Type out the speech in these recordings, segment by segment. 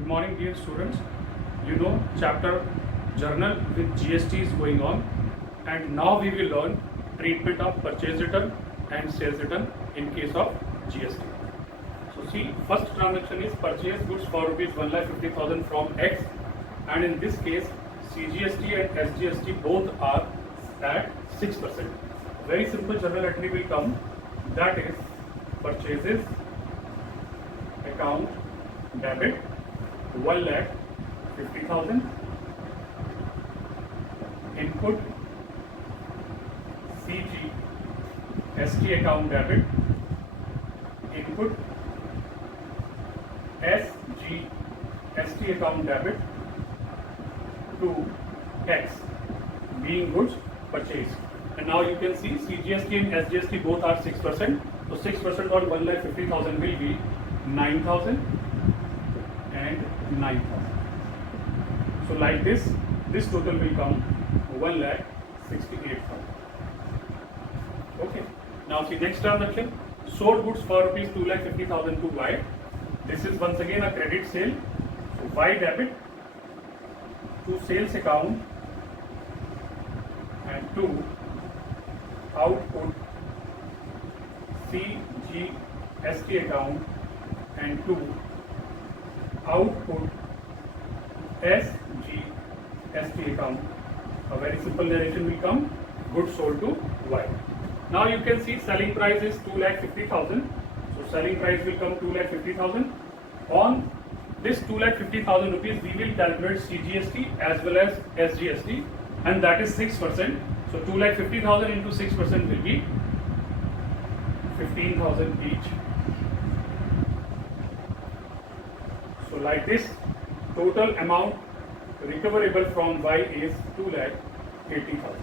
Good morning, dear students. You know, chapter journal with GST is going on, and now we will learn treatment of purchase return and sales return in case of GST. So, see, first transaction is purchase goods for rupees 1,50,000 from X, and in this case, CGST and SGST both are at 6%. Very simple journal entry will come, that is purchases account debit 1,50,000, input CGST account debit, input SGST account debit to X, being goods purchased. And now you can see CGST and SGST both are 6%. So 6% on 1,50,000 will be 9,000 and 9,000. So like this total will come 1,68,000. Okay. Now see next transaction, sold goods for rupees 2,50,000 to Y. This is once again a credit sale. So Y debit to sales account and to output CGST account and to output SGST account. A very simple narration will come, goods sold to Y. Now you can see selling price is 2,50,000. So selling price will come 2,50,000. On this 2,50,000 rupees, we will calculate CGST as well as SGST, and that is 6%. So 2,50,000 into 6% will be 15,000 each. So like this, total amount recoverable from Y is 2,80,000.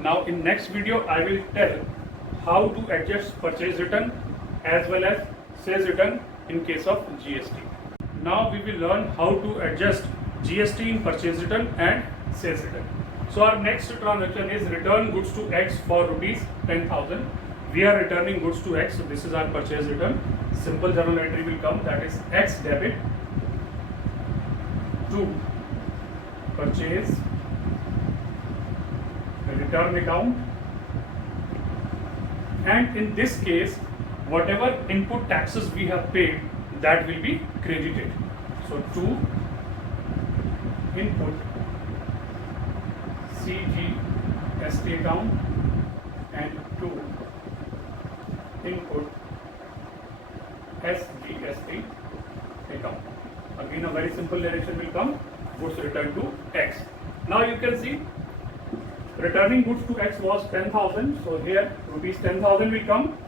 Now in next video, I will tell how to adjust purchase return as well as sales return in case of GST. Now we will learn how to adjust GST in purchase return and sales return. So our next transaction is return goods to X for rupees 10,000. We are returning goods to X, so this is our purchase return. Simple journal entry will come, that is X debit to purchase return account, and in this case whatever input taxes we have paid, that will be credited. So to input CGST account and to input SGST account. Again a very simple narration will come, goods returned to X. Now you can see returning goods to X was 10,000. So here rupees 10,000 will come,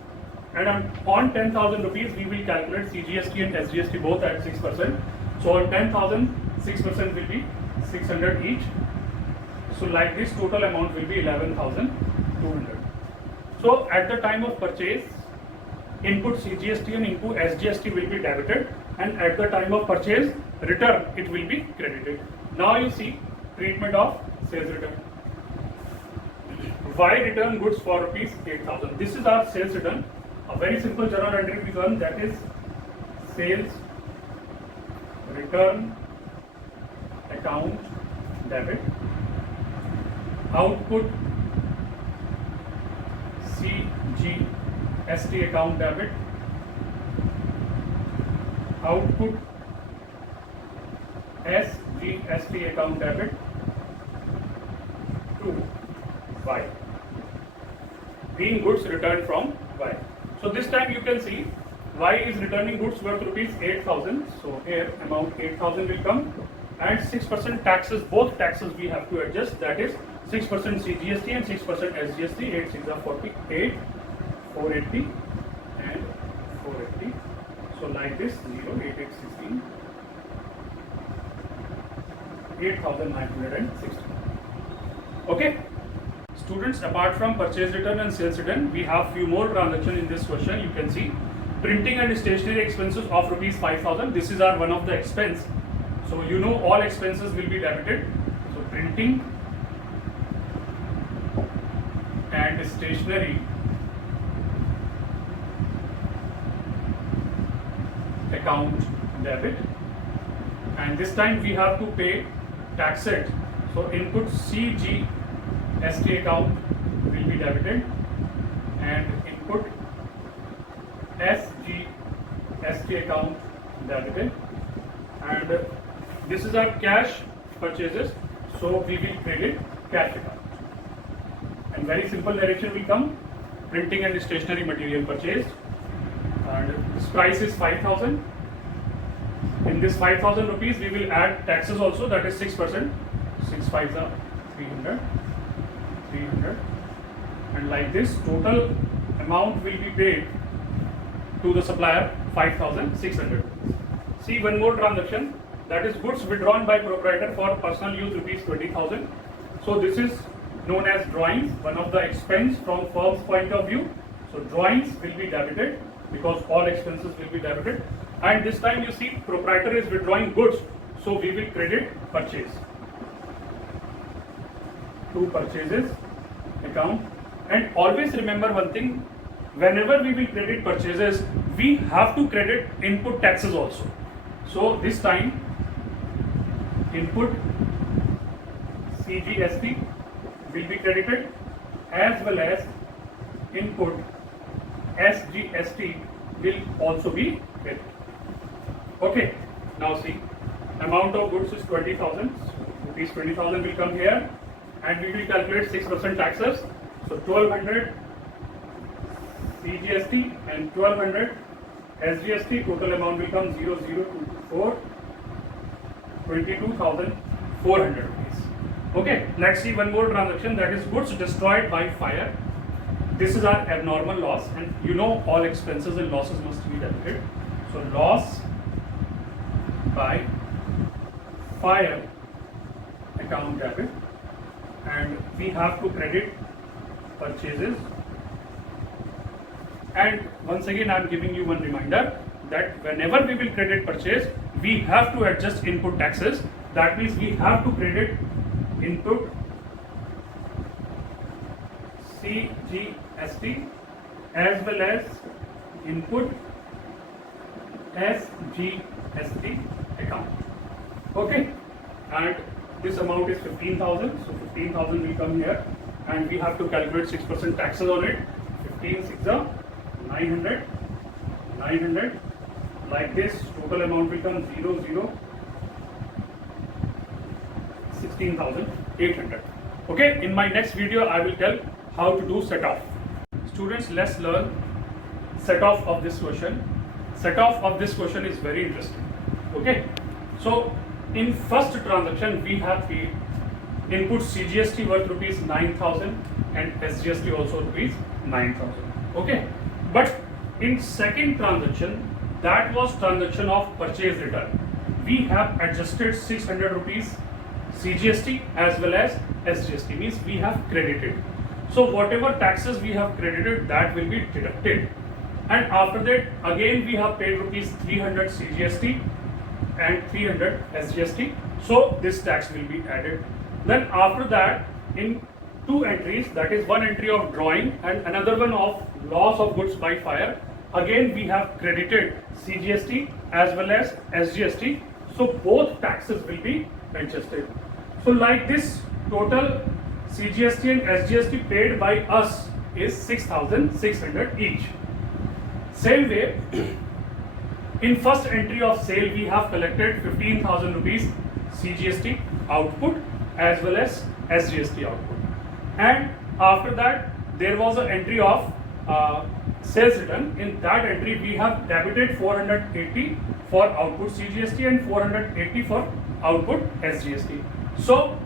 and on 10,000 rupees we will calculate CGST and SGST both at 6%. So on 10,000, 6% will be 600 each. So like this total amount will be 11,200. So at the time of purchase, input CGST and input SGST will be debited, and at the time of purchase return it will be credited. Now you see treatment of sales return. Y return goods for rupees 8,000. This is our sales return. A very simple journal entry will come, that is sales return account debit, output CGST account debit, output SGST account debit to Y, being goods returned from Y. So this time you can see Y is returning goods worth rupees 8,000. So here amount 8,000 will come, and 6% taxes, both taxes we have to adjust, that is 6% CGST and 6% SGST. 8 6 are 48, 480 and 480. So like this 0, 8 8 16, 8,960. Okay. Students, apart from purchase return and sales return, we have few more transactions in this question. You can see printing and stationery expenses of rupees 5,000. This is our one of the expense. So you know all expenses will be debited. So printing and stationery account debit, and this time we have to pay taxes. So input CGST account will be debited and input SGST account debited, and this is our cash purchases, so we will credit cash account. And very simple direction will come: printing and stationery material purchased, and this price is 5,000. In this 5,000 rupees we will add taxes also, that is 6%. 6 5 are 300, and like this total amount will be paid to the supplier 5,600. See one more transaction, that is goods withdrawn by proprietor for personal use rupees 20,000. So this is known as drawings, one of the expense from firm's point of view. So drawings will be debited because all expenses will be debited, and this time you see proprietor is withdrawing goods, so we will credit purchase to purchases account. And always remember one thing, whenever we will credit purchases we have to credit input taxes also. So this time input CGST will be credited as well as input SGST will also be credited. Okay, now see, amount of goods is 20,000, rupees 20,000 will come here, and we will calculate 6% taxes. So 1200 CGST and 1200 SGST, total amount will come 00224, 22,400 rupees. Okay, let's see one more transaction, that is goods destroyed by fire. This is our abnormal loss, and you know all expenses and losses must be debited. So loss by fire account debit, and we have to credit purchases. And once again I am giving you one reminder that whenever we will credit purchase we have to adjust input taxes. That means we have to credit input CGST as well as input SGST account. Okay, and this amount is 15,000, so 15,000 will come here, and we have to calculate 6% taxes on it. 15 6 are 900, 900, like this total amount will come 16,800. Okay, in my next video I will tell how to do set off. Students, let's learn set off of this question. Set off of this question is very interesting. Okay, so in first transaction we have paid input CGST worth rupees 9,000 and SGST also rupees 9,000. Okay, but in second transaction, that was transaction of purchase return, we have adjusted 600 rupees CGST as well as SGST, means we have credited. So whatever taxes we have credited, that will be deducted, and after that again we have paid rupees 300 CGST and 300 SGST, so this tax will be added. Then after that, in two entries, that is one entry of drawing and another one of loss of goods by fire, again we have credited CGST as well as SGST, so both taxes will be adjusted. So like this, total CGST and SGST paid by us is 6,600 each. Same way, in first entry of sale we have collected 15,000 rupees CGST output as well as SGST output, and after that there was an entry of sales return. In that entry we have debited 480 for output CGST and 480 for output SGST. So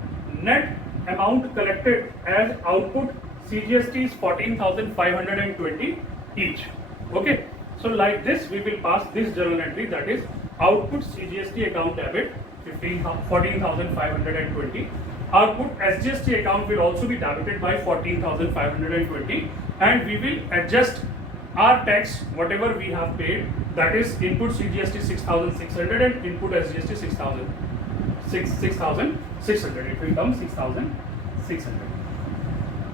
net amount collected as output CGST is 14,520 each. Okay, so like this we will pass this journal entry, that is output CGST account debit 14,520. Output SGST account will also be debited by 14,520, and we will adjust our tax whatever we have paid, that is input CGST 6,600 and input SGST 6,600. It will come 6,600.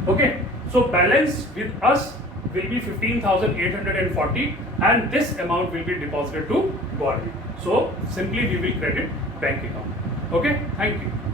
Okay, so balance with us will be 15,840, and this amount will be deposited to government. So simply we will credit bank account. Okay, thank you.